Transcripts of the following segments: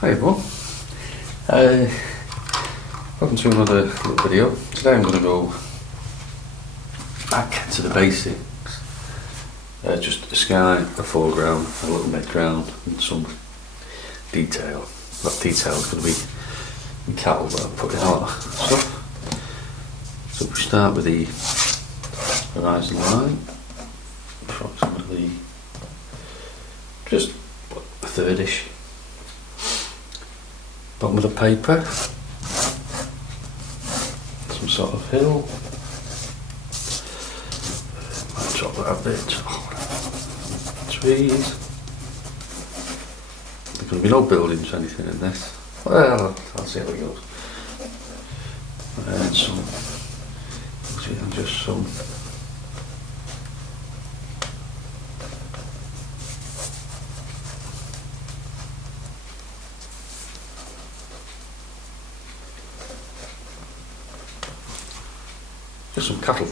Hi everyone, welcome to another little video. Today I'm going to go back to the basics, just a sky, a foreground, a little midground and some detail. That detail is going to be the cattle that I'm putting out stuff. So we start with the horizon line, approximately just a third-ish. Bottom of the paper, some sort of hill. Might drop that a bit. Trees. There's going to be no buildings or anything in this. Well, I'll see how it goes. And some, just some. Just some cattle.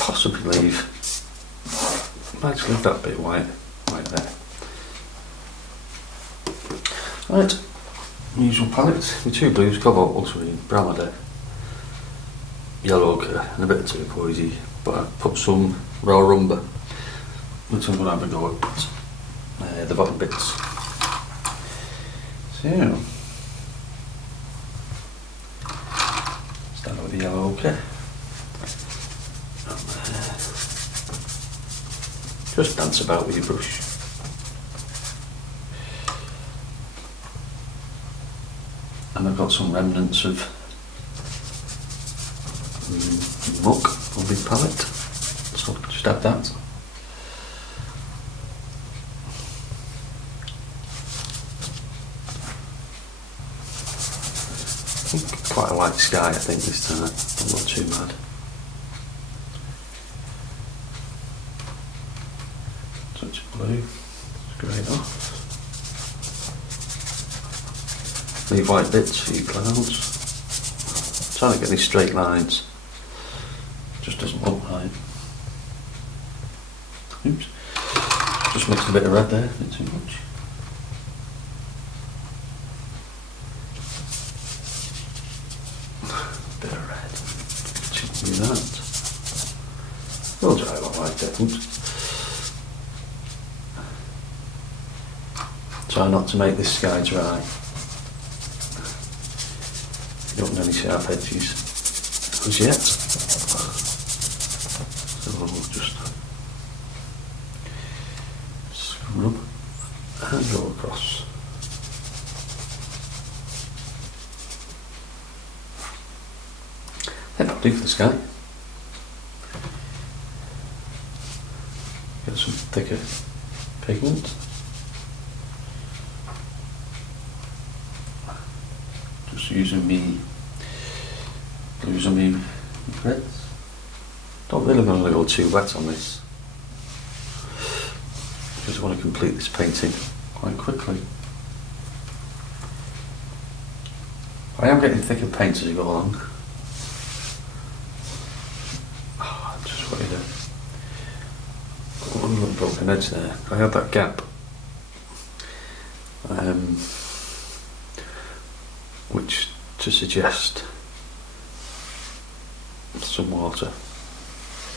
Possibly leave. Might just leave that bit white there. Right, usual palette with two blues, cobalt, ultramarine, brown madder, yellow ochre and a bit of turquoisey, but I put some raw rumber, which I'm going to have a go at the bottom bits. So, start with the yellow ochre. Just dance about with your brush. And I've got some remnants of muck on the palette, so just add that. Quite a light sky, I think, this time. I'm not too mad. Touch of blue, straight off. Leave white bits for your clouds. Trying to get these straight lines. Just doesn't look right. Oops. Just mixed a bit of red there, a bit too much. Bit of red. Shouldn't do that. We'll dry it like that. Oops. Try not to make this sky dry. You don't want any sharp edges as yet. So we'll just scrub and go across. Then that'll do for the sky. Get some thicker pigment. Just using me blues and me reds. Don't really want to go too wet on this, because I want to complete this painting quite quickly. I am getting thicker paint as you go along. Oh, I'm just waiting to got one little broken edge there. I had that gap, which to suggest some water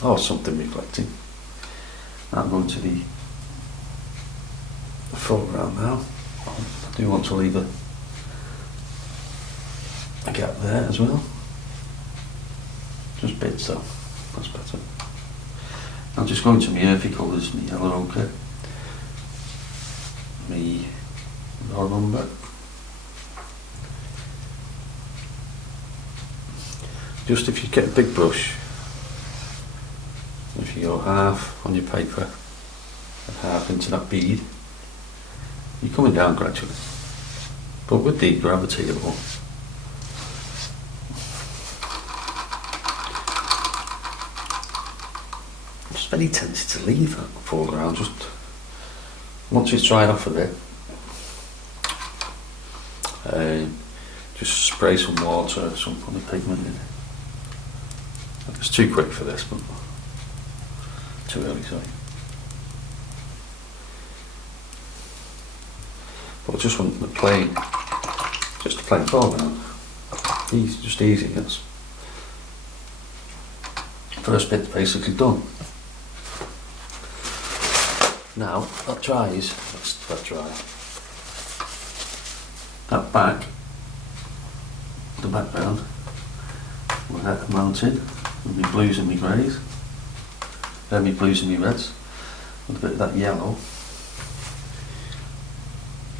or something reflecting. I'm going to the foreground now. I do want to leave a gap there as well. Just bits though, that's better. I'm just going to my earthy colours, my yellow ochre, my raw umber. Just if you get a big brush, if you go half on your paper and half into that bead, you're coming down gradually. But with the gravity it will. I'm just very tempted to leave that foreground, just once it's dried off a bit. Just spray some water or some on the pigment in it. It's too quick for this, but too early, sorry. But I just want the plain, just a plain foreground. Easy, just easy. That's first bit's basically done. Now that dries. That's dry. That back, the background, will have mounted with my blues and my greys. Then my blues and my reds, with a bit of that yellow.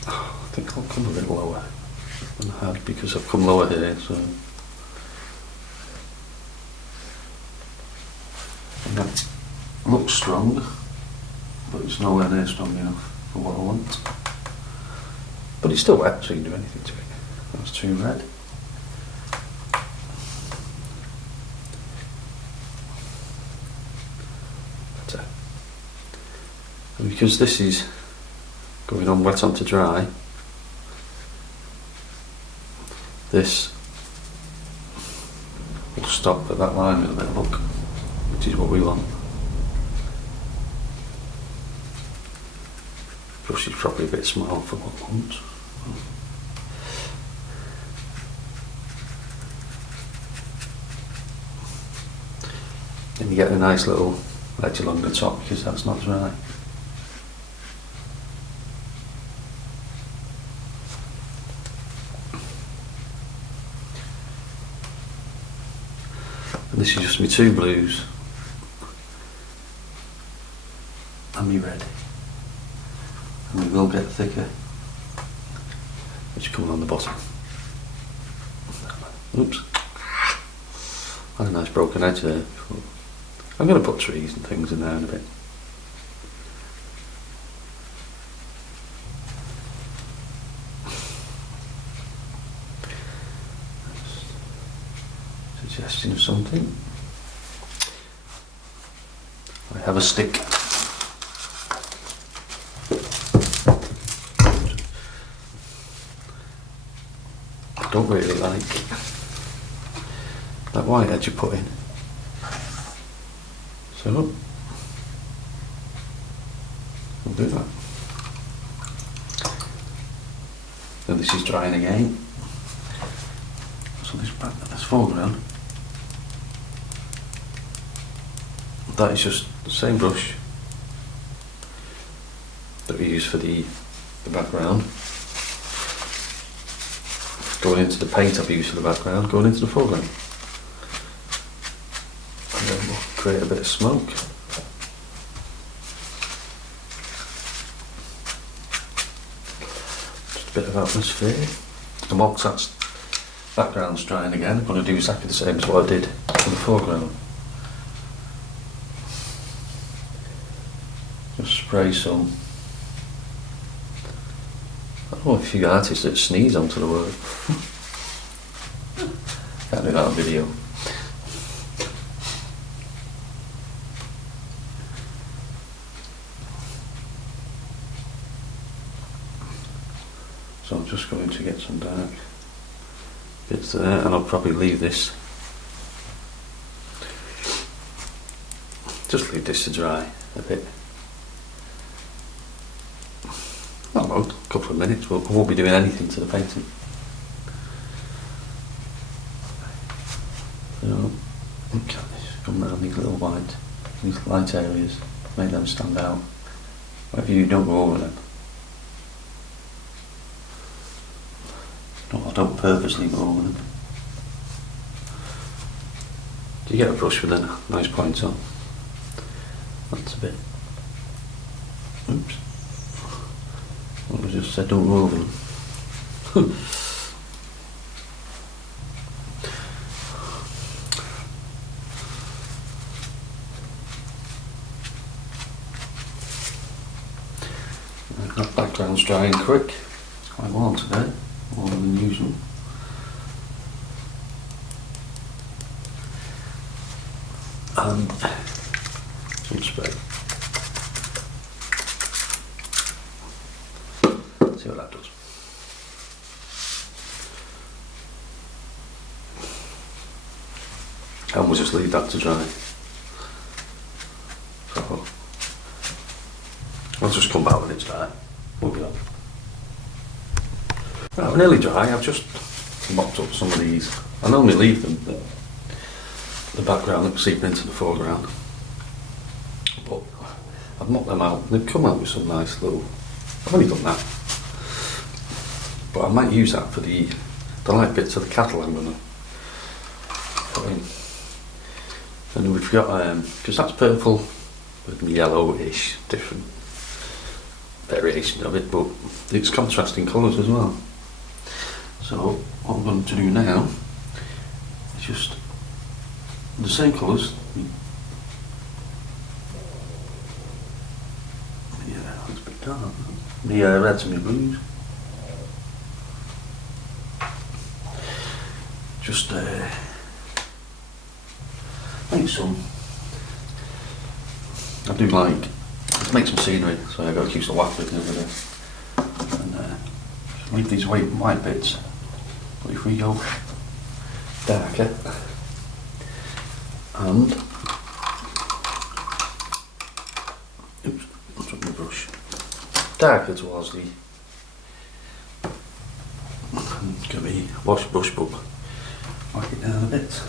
I think I'll come a bit lower than I had because I've come lower here, so. And that looks strong, but it's nowhere near strong enough for what I want. But it's still wet, so you can do anything to it. That's too red. Better. And because this is going on wet onto dry, this will stop at that line with a bit of look, which is what we want. Brush is probably a bit small for what I want. And you get a nice little edge along the top because that's not dry. And this is just my two blues and my red. And we will get thicker, which is coming on the bottom. Oops. Had a nice broken edge there. I'm going to put trees and things in there in a bit. Suggestion of something. I have a stick. I don't really like that white edge you put in. So we'll do that. Then this is drying again. So this foreground, that is just the same brush that we use for the background. Going into the paint I've used for the background, going into the foreground. And then we'll create a bit of smoke. Just a bit of atmosphere. And once that background's drying again, I'm going to do exactly the same as what I did for the foreground. Just spray some. I know a few artists that sneeze onto the work. Can't do that on video. So I'm just going to get some dark bits there, and I'll probably leave this. Just leave this to dry a bit. I don't know, a couple of minutes. I won't be doing anything to the painting. So, look at this. Come around these little these light areas, make them stand out. Whatever you don't go over them. No, I don't purposely go over them. Do you get a brush with a nice point on? That's a bit. Oops. I just said don't go over them. That background's drying quick. It's quite warm today, warmer than usual. And some spray. See what that does. And we'll just leave that to dry. So I'll just come back when it's dry. We'll be on. Right, we're nearly dry. I've just mopped up some of these. I normally leave them the background that's seeping into the foreground, but I've mopped them out. They've come out with some nice little. I've only done that, but I might use that for the light bits of the cattle I'm going to put in. And we've got because that's purple with yellowish, different variation of it, but it's contrasting colours as well. So what I'm going to do now is just the same colours. Yeah, it's a bit dark. The reds and the blues. Just make some. I do like to make some scenery, so I got to keep the wax with over there. And leave these white bits. But if we go darker and oops, I took my brush. Darker towards the give me wash brush book. Whack it down a bit.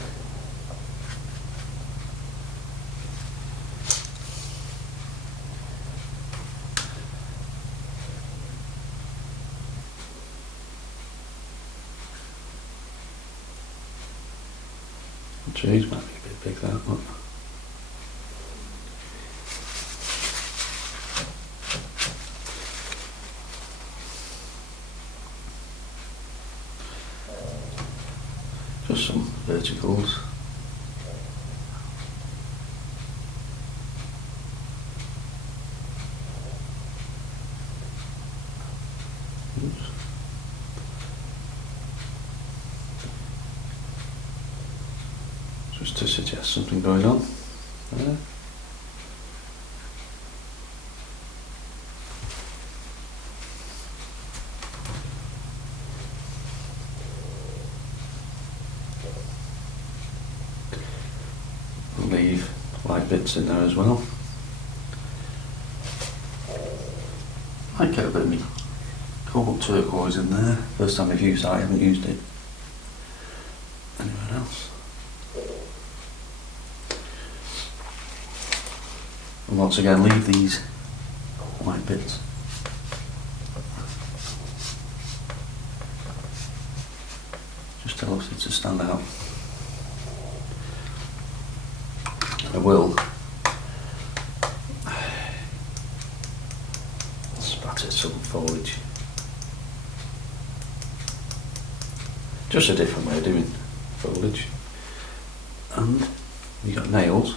Trees might be a bit big, that one. Just some verticals. Oops. Just to suggest something going on there. I'll leave light bits in there as well. I might get a bit of me cobalt turquoise in there. First time I've used that, I haven't used it anywhere else. And once again, leave these white bits. Just helps it to stand out. I will spatter some foliage. Just a different way of doing foliage. And you got nails.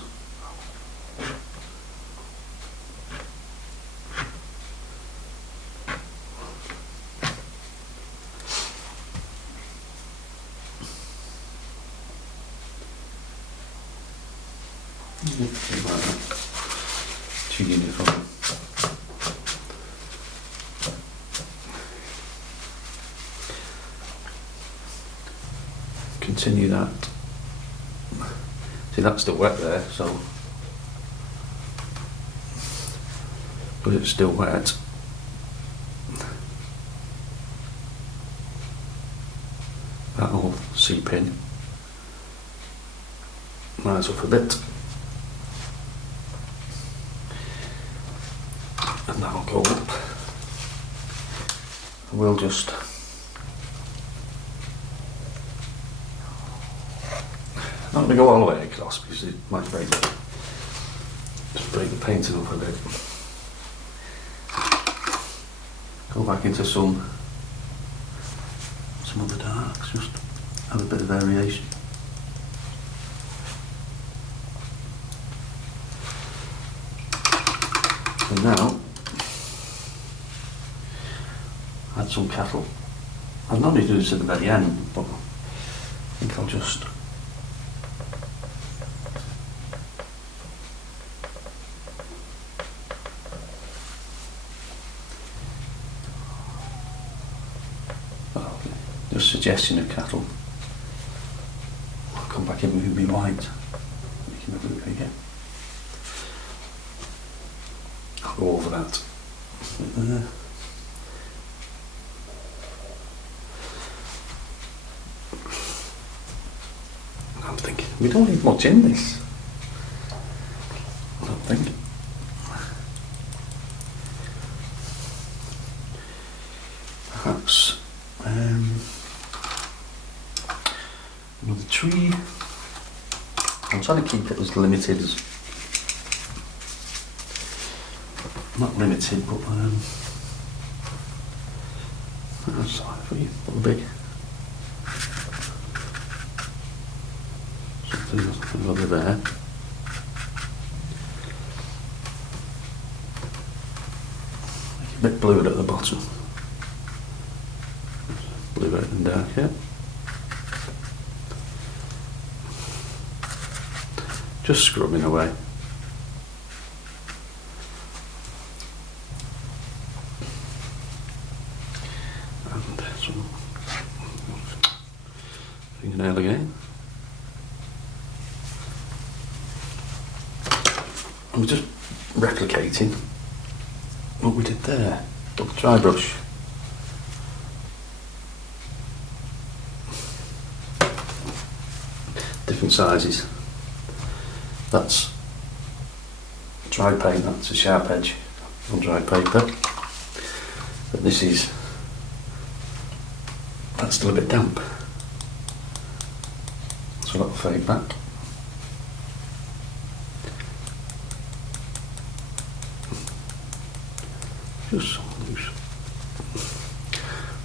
Too uniform. Continue that. See, that's still wet there, so but it's still wet. That'll seep in. Rise up a bit. And that'll go up. We'll just not going to go all the way across because it might break it. Just break the painting up a bit. Go back into some other darks, just have a bit of variation. And now, add some cattle. I'd normally do this at the very end, but I think I'll just suggestion of cattle. I'll come back in with me white, make him a bit bigger. I'll go over that. I'm thinking, we don't need much in this. I don't think. Perhaps another tree. I'm trying to keep it as limited as, not limited, but sorry for you, a little big. Something over there. A bit blued at the bottom. Blue out and dark, yeah. Just scrubbing away. And some fingernail again. And we're just replicating what we did there. With the dry brush. Different sizes. That's dry paint, that's a sharp edge on dry paper. But this is, that's still a bit damp. So that'll fade back. Just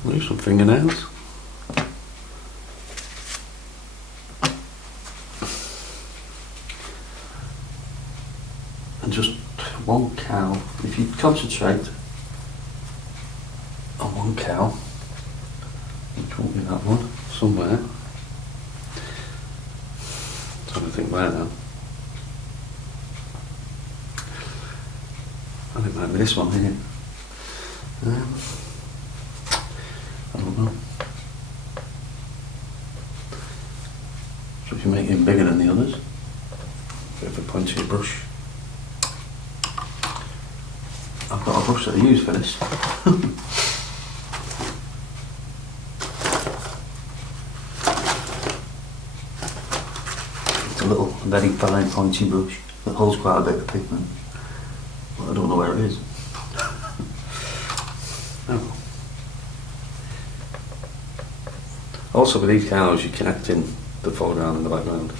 lose some fingernails. And just one cow, if you concentrate on one cow, which won't be that one, somewhere. I'm trying to think where now. And it might be this one here. I don't know. So if you make it bigger than the others, bit of a pointy brush. I've got a brush that I use for this. It's a little, very fine, pointy brush that holds quite a bit of pigment, but I don't know where it is. Oh. Also, with these cows, you're connecting the foreground and the background.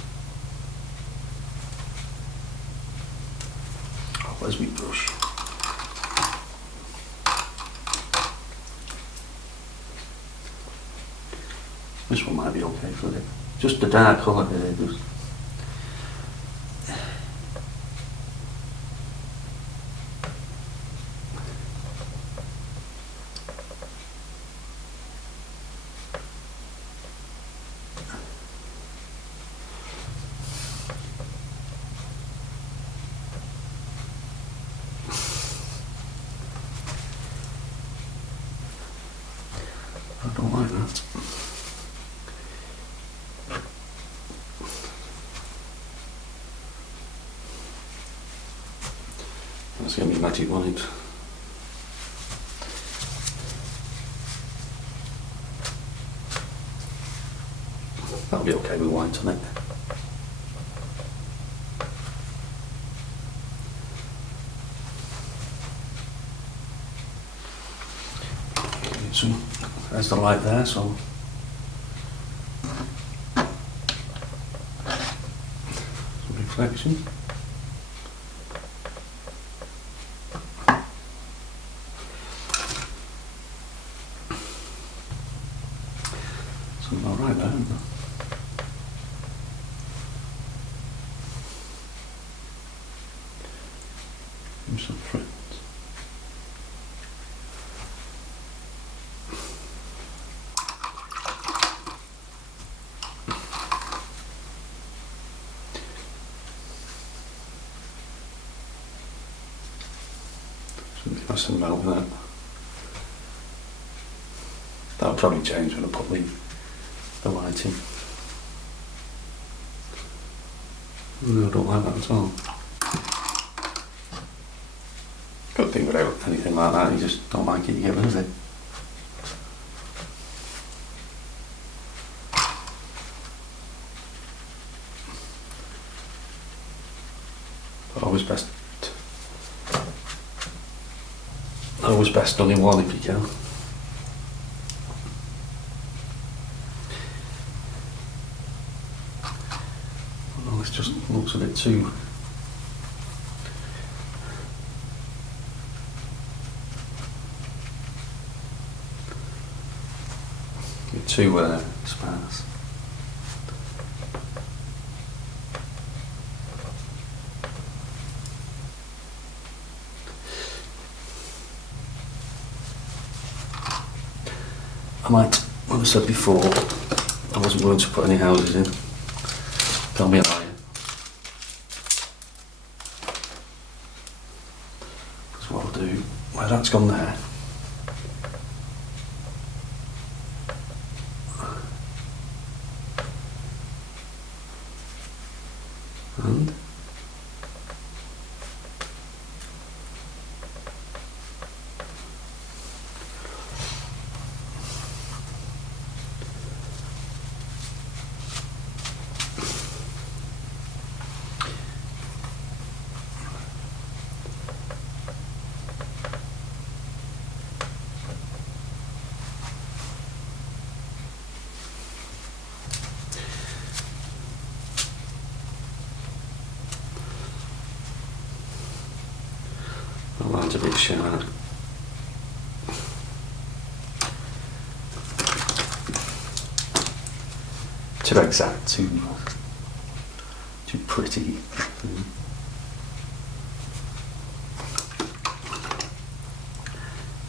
Oh, where's my brush? This one might be okay for it. Just the dark colour here, just. I don't like that. That's going to be magic white. That'll be okay with white on it. There's the light there, so some reflection. Something alright there, isn't there? Give me some friends. Nice and melt with that. That'll probably change when I put the light in. No, I don't like that at all. Good thing without anything like that, you just don't like it, you get rid of it. Always best done in one if you can. Well, this just looks a bit too sparse. I might, what I said before, I wasn't going to put any houses in. Tell me a liar. Because what I'll do, where that's gone there, and the line's a bit sharp. Too exact, too pretty.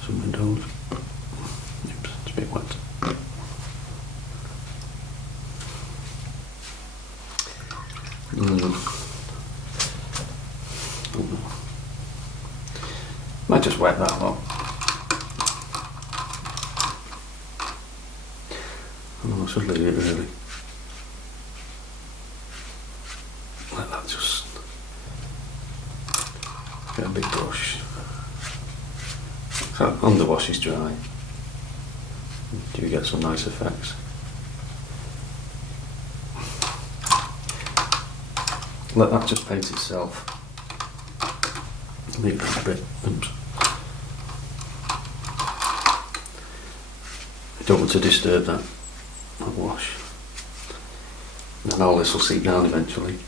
Some windows. Oops, it's a bit wet. Might just wet that a lot. I should leave it really. Let that just get a big brush. So underwash is dry. Do you get some nice effects? Let that just paint itself. Leave that a bit. Oops. I don't want to disturb that wash. And then all this will seep down eventually.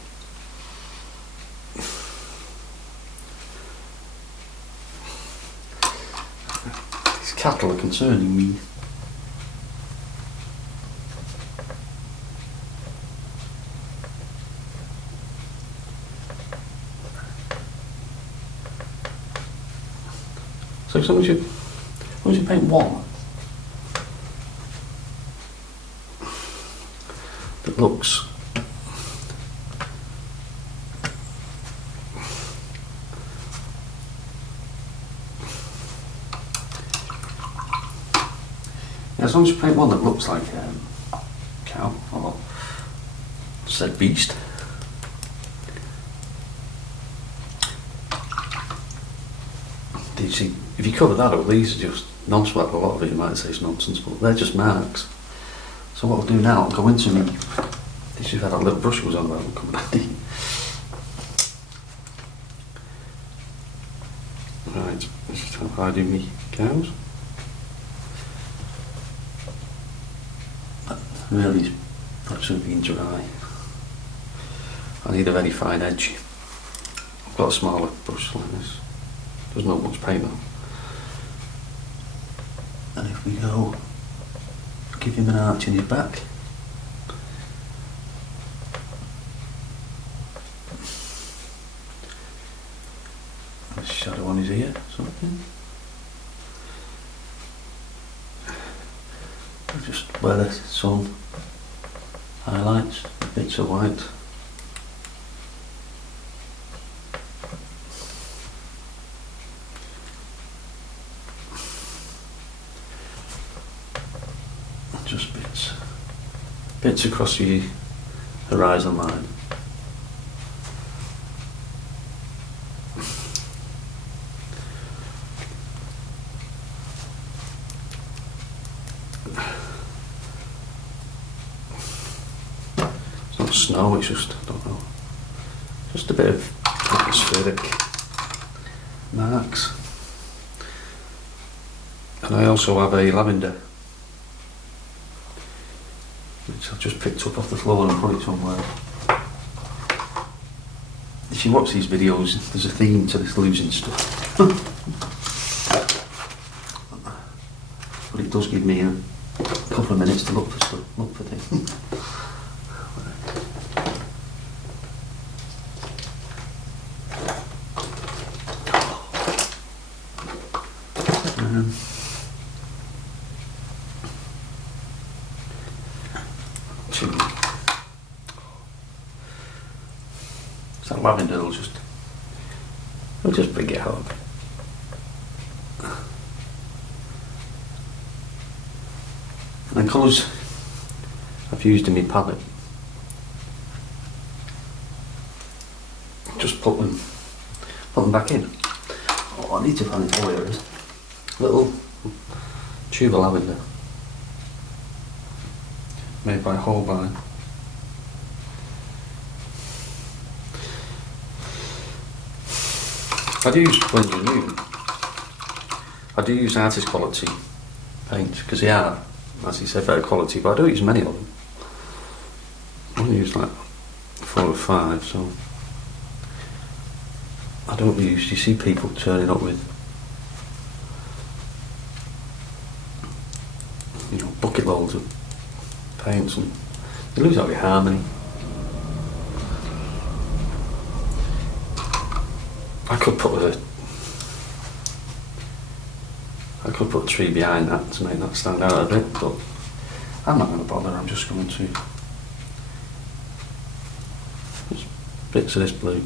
These cattle are concerning me. So as long as you paint one that looks as long as you paint one that looks like a cow or said beast. You see, if you cover that up, these are just non-swept. A lot of it you might say is nonsense, but they're just marks. So what I'll do now, I'll go into me. This is where that little brush was on about coming handy. Right, this is how I do me cows. Really, that should have been dry. I need a very fine edge. I've got a smaller brush like this. There's not much paint on. And if we go, give him an arch in his back. A shadow on his ear, something. Just where the sun highlights bits of white. Just bits across the horizon line. It's not snow, it's just, I don't know, just a bit of atmospheric marks. And I also have a lavender, which I've just picked up off the floor and put it somewhere. If you watch these videos, there's a theme to this losing stuff. But it does give me a couple of minutes to look for stuff, look for things. So lavender will just bring it home. And the colours I've used in my palette, just put them back in. Oh, I need to find it. Oh, here it is. Little tube of lavender made by Holbein. I do use, when you're new, I do use artist quality paint because they are, as you said, better quality, but I don't use many of them. I only use like 4 or 5, so I don't use, you see people turning up with, you know, bucket loads of paints and they lose out your harmony. I could put a tree behind that to make that stand out a bit, but I'm not going to bother. I'm just going to just bits of this blue.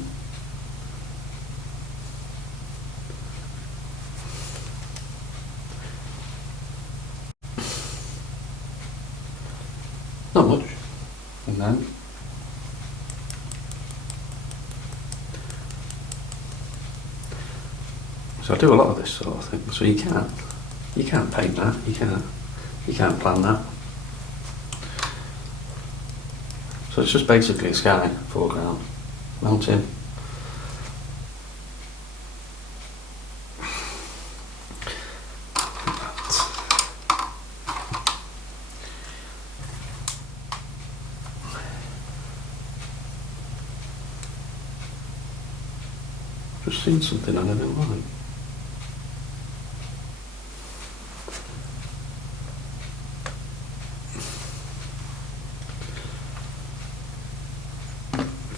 Not much, and then so I do a lot of this sort of thing. So you can't paint that. You can't plan that. So it's just basically a sky foreground, mountain. Just seen something I didn't like.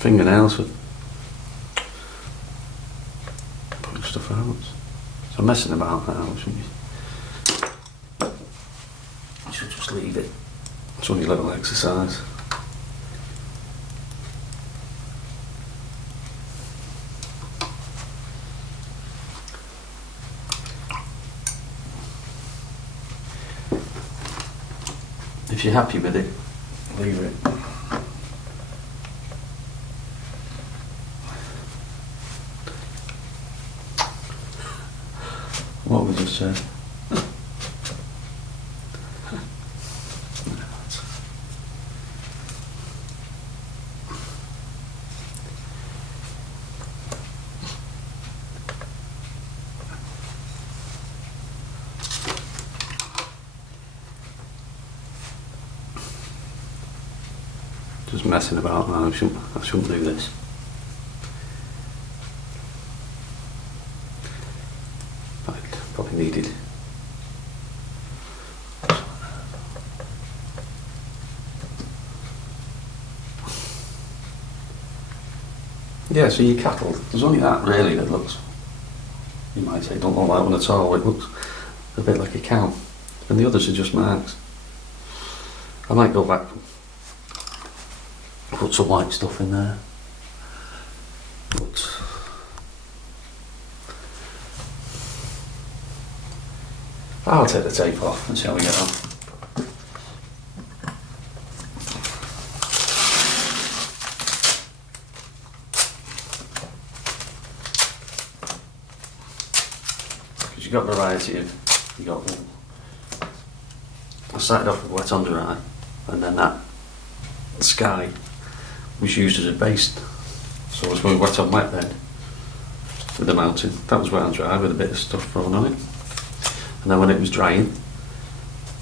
Fingernails for putting stuff out. So I'm messing about now, shouldn't you? You should just leave it. It's only a little exercise. If you're happy with it, leave it. What we just said. Just messing about now. I shouldn't do this. Probably needed. Yeah, so your cattle, there's only that really that looks, you might say, don't look like one at all. It looks a bit like a cow, and the others are just marks. I might go back, put some white stuff in there, but I'll take the tape off and see how we get on. Because you've got variety of, I started off with wet under eye, and then that sky was used as a base. So I was going wet on wet then. with the mountain. That was wound dry with a bit of stuff thrown on it. And then when it was drying,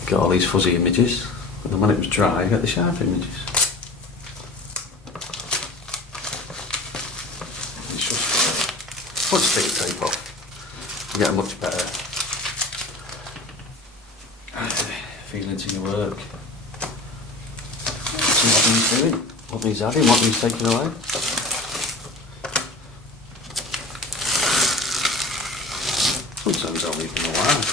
you got all these fuzzy images. And then when it was dry, you got the sharp images. It's just, once you take the tape off, you get a much better feeling to your work. See what needs doing, what needs adding, what needs taking away. Sometimes I'll leave them a while.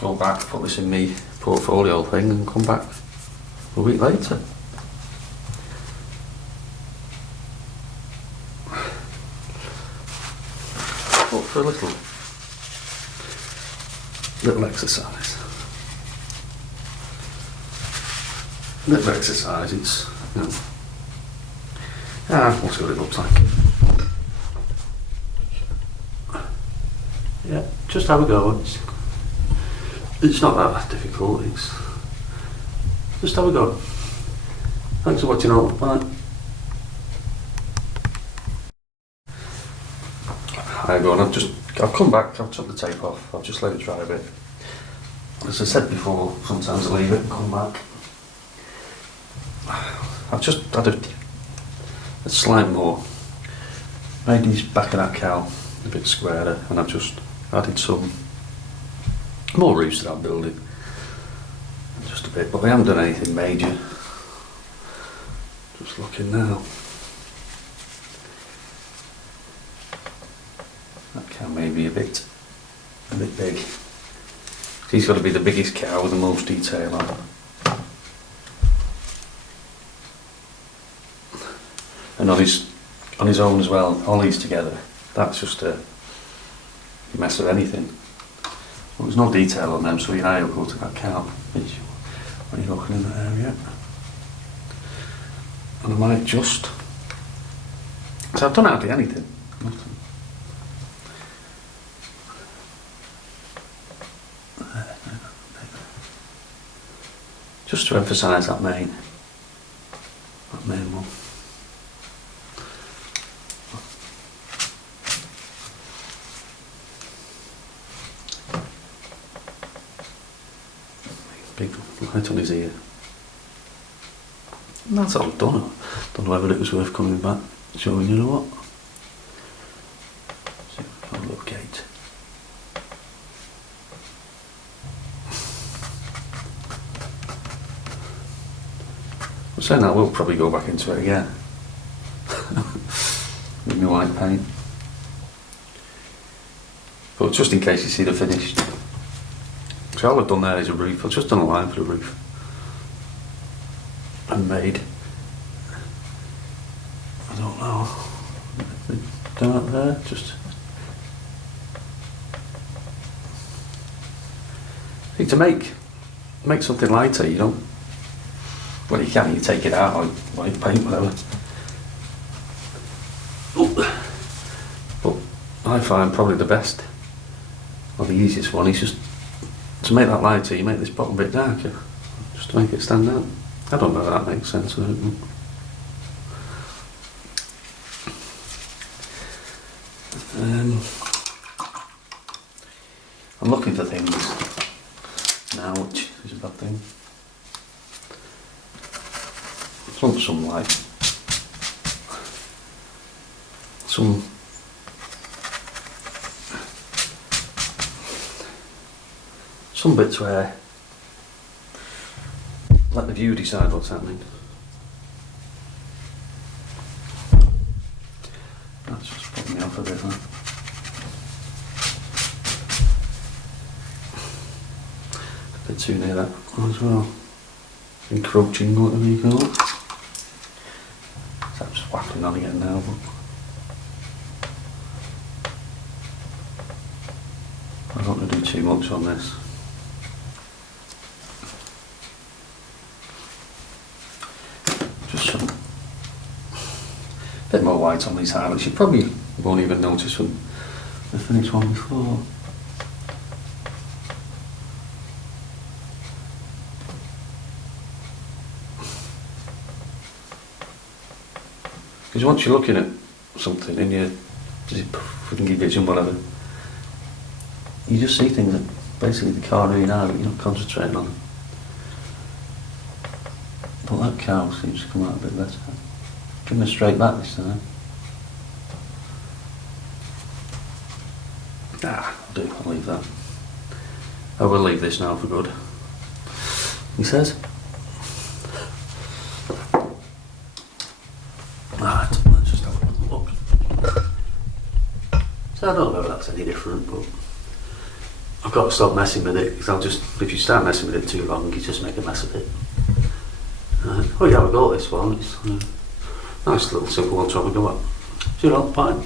Go back, put this in me portfolio thing and come back a week later. But for a little exercise. Little exercise, it's, you know, we'll see what it looks like. Yeah, just have a go. It's not that difficult, it's just have a go. Thanks for watching all, bye. Hi everyone, I've come back, I've took the tape off, I've just let it dry a bit. As I said before, sometimes I leave it and come back. I've just had a slight more, made these back of that cow a bit squarer, and I've just added some more roofs that I'm building, just a bit, but I haven't done anything major. Just looking now. That cow may be a bit big. He's got to be the biggest cow with the most detail on. And on his own as well, all these together, that's just a mess of anything. Well, there's no detail on them, so your eye will go to that cow when you're looking in that area. And I might just, so I've done hardly anything. Nothing. Just to emphasise that main one. Big light on his ear. And that's all done. Don't know whether it was worth coming back, showing you what. See if I can locate. I'm saying that we'll probably go back into it again. With my white paint. But just in case you see the finished. So all I've done there is a roof. I've just done a line for the roof. And made, I don't know, down up there, just. See, to make something lighter, you don't, well you can, you take it out, like paint, whatever. But I find probably the best, or the easiest one is just, to make that lighter, you make this bottom bit darker, just to make it stand out. I don't know if that makes sense, I don't know. I'm looking for things now, which is a bad thing. Some like some bits where let the viewer decide what's happening. That's just putting me off a bit, huh? A bit too near that one as well. Encroaching, whatever you call it. So I'm just waffling on again now, but I don't want to do too much on this. Bit more white on these highlights. You probably won't even notice from the finished one before. Because once you're looking at something in your fucking vision, whatever, you just see things that basically the car really are, but you're not concentrating on them. But that cow seems to come out a bit better. Give him a straight back this time. I'll do, I'll leave that. I will leave this now for good, he says. Right, let's just have a look. So I don't know if that's any different, but I've got to stop messing with it, because if you start messing with it too long, you just make a mess of it. Oh yeah, we've got this one. It's a nice little simple one to have a go at. See you all, bye.